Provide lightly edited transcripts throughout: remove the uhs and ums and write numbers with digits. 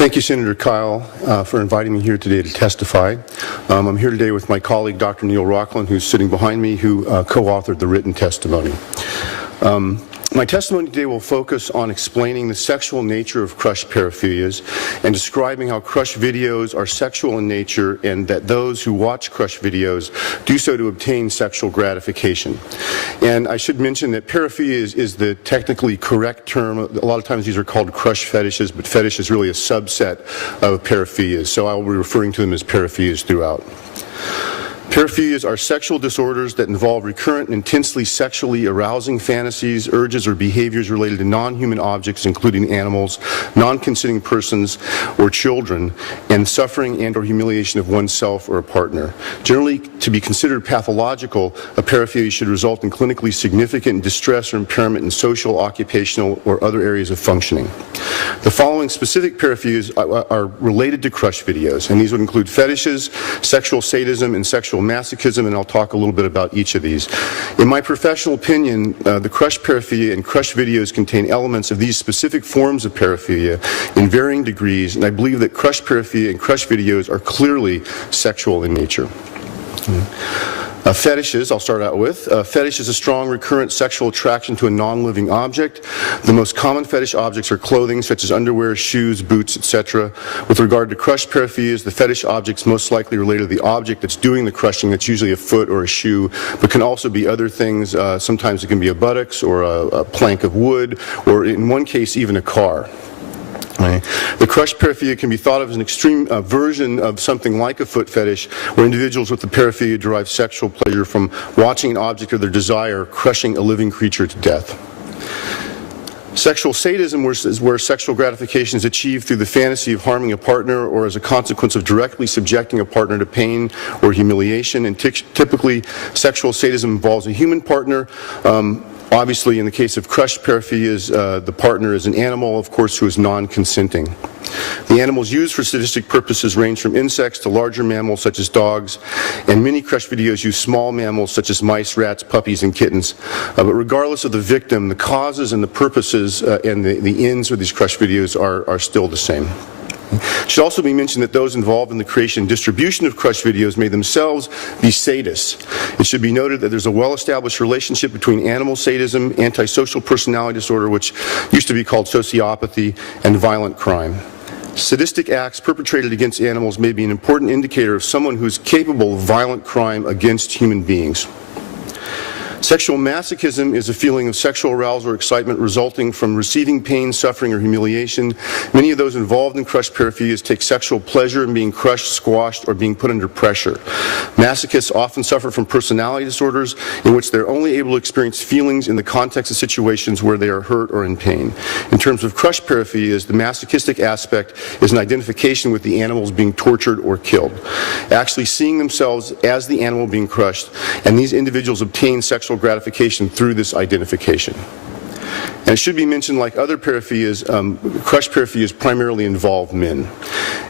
Thank you, Senator Kyle, for inviting me here today to testify. I'm here today with my colleague, Dr. Neil Rockland, who's sitting behind me, who co-authored the written testimony. My testimony today will focus on explaining the sexual nature of crush paraphilias and describing how crush videos are sexual in nature and that those who watch crush videos do so to obtain sexual gratification. And I should mention that paraphilia is the technically correct term. A lot of times these are called crush fetishes, but fetish is really a subset of paraphilias, so I will be referring to them as paraphilias throughout. Paraphilias are sexual disorders that involve recurrent and intensely sexually arousing fantasies, urges, or behaviors related to non-human objects, including animals, non-consenting persons, or children, and suffering and or humiliation of oneself or a partner. Generally, to be considered pathological, a paraphilia should result in clinically significant distress or impairment in social, occupational, or other areas of functioning. The following specific paraphilias are related to crush videos, and these would include fetishes, sexual sadism, and sexual masochism, and I'll talk a little bit about each of these. In my professional opinion, the crush paraphilia and crush videos contain elements of these specific forms of paraphilia in varying degrees, and I believe that crush paraphilia and crush videos are clearly sexual in nature. Fetishes, I'll start out with. Fetish is a strong recurrent sexual attraction to a non-living object. The most common fetish objects are clothing, such as underwear, shoes, boots, etc. With regard to crush paraphilias, the fetish objects most likely related to the object that's doing the crushing. That's usually a foot or a shoe, but can also be other things. Sometimes it can be a buttocks or a plank of wood, or in one case even a car. The crush paraphilia can be thought of as an extreme version of something like a foot fetish, where individuals with the paraphilia derive sexual pleasure from watching an object of their desire crushing a living creature to death. Sexual sadism is where sexual gratification is achieved through the fantasy of harming a partner or as a consequence of directly subjecting a partner to pain or humiliation. And typically, sexual sadism involves a human partner. Obviously, in the case of crush paraphilias, the partner is an animal, of course, who is non-consenting. The animals used for sadistic purposes range from insects to larger mammals such as dogs, and many crush videos use small mammals such as mice, rats, puppies, and kittens. But regardless of the victim, the causes and the purposes and the ends of these crush videos are still the same. It should also be mentioned that those involved in the creation and distribution of crush videos may themselves be sadists. It should be noted that there's a well-established relationship between animal sadism, antisocial personality disorder, which used to be called sociopathy, and violent crime. Sadistic acts perpetrated against animals may be an important indicator of someone who is capable of violent crime against human beings. Sexual masochism is a feeling of sexual arousal or excitement resulting from receiving pain, suffering, or humiliation. Many of those involved in crush paraphilias take sexual pleasure in being crushed, squashed, or being put under pressure. Masochists often suffer from personality disorders in which they're only able to experience feelings in the context of situations where they are hurt or in pain. In terms of crush paraphilias, the masochistic aspect is an identification with the animals being tortured or killed, actually seeing themselves as the animal being crushed, and these individuals obtain sexual gratification through this identification. And it should be mentioned, like other paraphilias, crush paraphilias primarily involve men.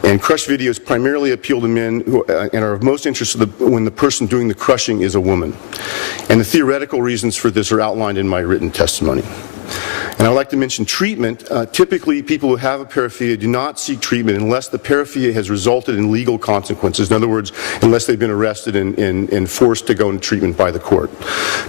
And crush videos primarily appeal to men and are of most interest to when the person doing the crushing is a woman. And the theoretical reasons for this are outlined in my written testimony. And I'd like to mention treatment. Typically, people who have a paraphilia do not seek treatment unless the paraphilia has resulted in legal consequences. In other words, unless they've been arrested and forced to go into treatment by the court.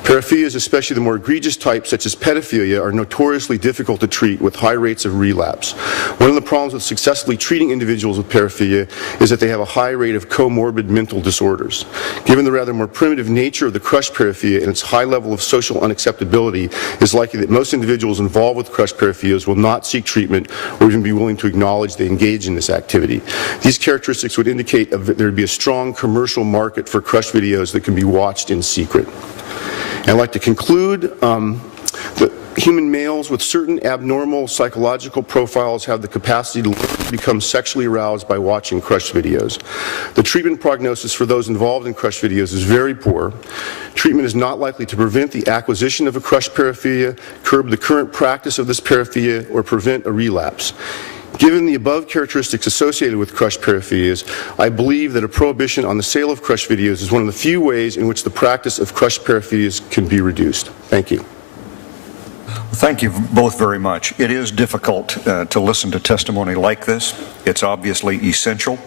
Paraphilias, especially the more egregious types, such as pedophilia, are notoriously difficult to treat with high rates of relapse. One of the problems with successfully treating individuals with paraphilia is that they have a high rate of comorbid mental disorders. Given the rather more primitive nature of the crush paraphilia and its high level of social unacceptability, it's likely that most individuals involved with crush paraphilias will not seek treatment or even be willing to acknowledge they engage in this activity. These characteristics would indicate there would be a strong commercial market for crush videos that can be watched in secret. And I'd like to conclude that human males with certain abnormal psychological profiles have the capacity to become sexually aroused by watching crush videos. The treatment prognosis for those involved in crush videos is very poor. Treatment is not likely to prevent the acquisition of a crush paraphilia, curb the current practice of this paraphilia, or prevent a relapse. Given the above characteristics associated with crush paraphilias, I believe that a prohibition on the sale of crush videos is one of the few ways in which the practice of crush paraphilias can be reduced. Thank you. Thank you both very much. It is difficult to listen to testimony like this. It's obviously essential,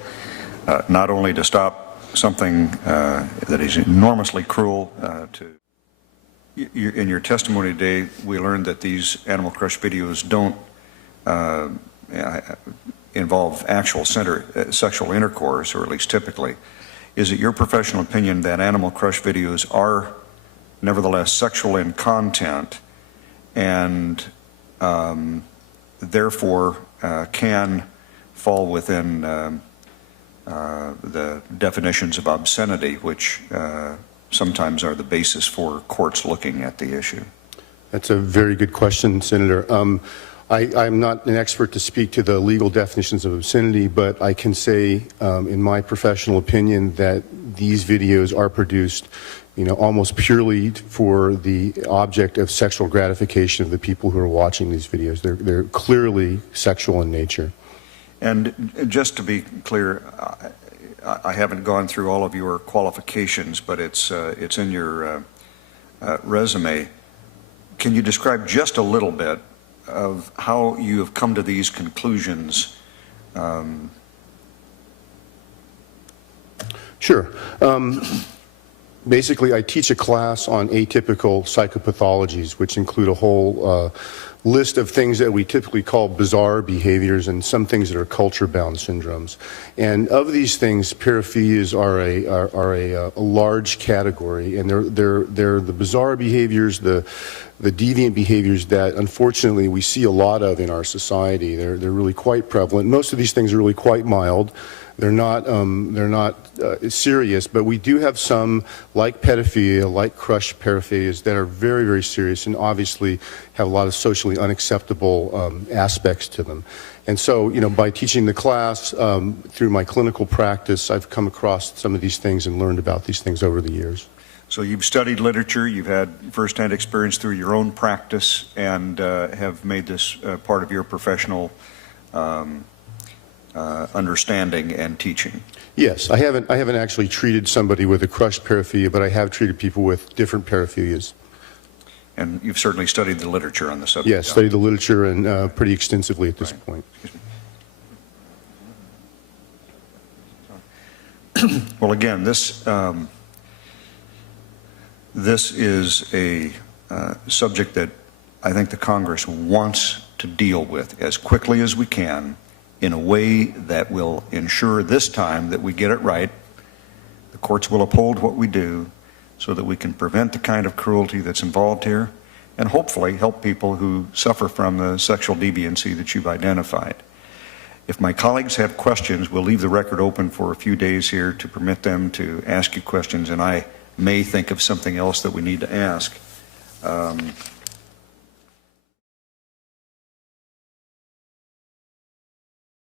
not only to stop something that is enormously cruel. In your testimony today, we learned that these Animal Crush videos don't involve actual sexual intercourse, or at least typically. Is it your professional opinion that Animal Crush videos are nevertheless sexual in content, and therefore can fall within the definitions of obscenity, which sometimes are the basis for courts looking at the issue? That's a very good question, Senator. I'm not an expert to speak to the legal definitions of obscenity, but I can say, in my professional opinion, that these videos are produced, almost purely for the object of sexual gratification of the people who are watching these videos. They're clearly sexual in nature. And just to be clear, I haven't gone through all of your qualifications, but it's in your resume. Can you describe just a little bit of how you have come to these conclusions? Sure. Basically, I teach a class on atypical psychopathologies, which include a whole list of things that we typically call bizarre behaviors and some things that are culture-bound syndromes. And of these things, paraphilias are a large category, and they're the bizarre behaviors, the deviant behaviors that unfortunately we see a lot of in our society. They're really quite prevalent. Most of these things are really quite mild. They're not serious, but we do have some, like pedophilia, like crush paraphilias, that are very, very serious and obviously have a lot of socially unacceptable aspects to them. And so, by teaching the class, through my clinical practice, I've come across some of these things and learned about these things over the years. So you've studied literature, you've had firsthand experience through your own practice, and have made this part of your professional understanding and teaching. Yes, I haven't actually treated somebody with a crush paraphilia, but I have treated people with different paraphilias. And you've certainly studied the literature on the subject. Yes, studied the literature and pretty extensively at this point. Well, again, this is a subject that I think the Congress wants to deal with as quickly as we can, in a way that will ensure this time that we get it right. The courts will uphold what we do so that we can prevent the kind of cruelty that's involved here, and hopefully help people who suffer from the sexual deviancy that you've identified. If my colleagues have questions, we'll leave the record open for a few days here to permit them to ask you questions, and I may think of something else that we need to ask.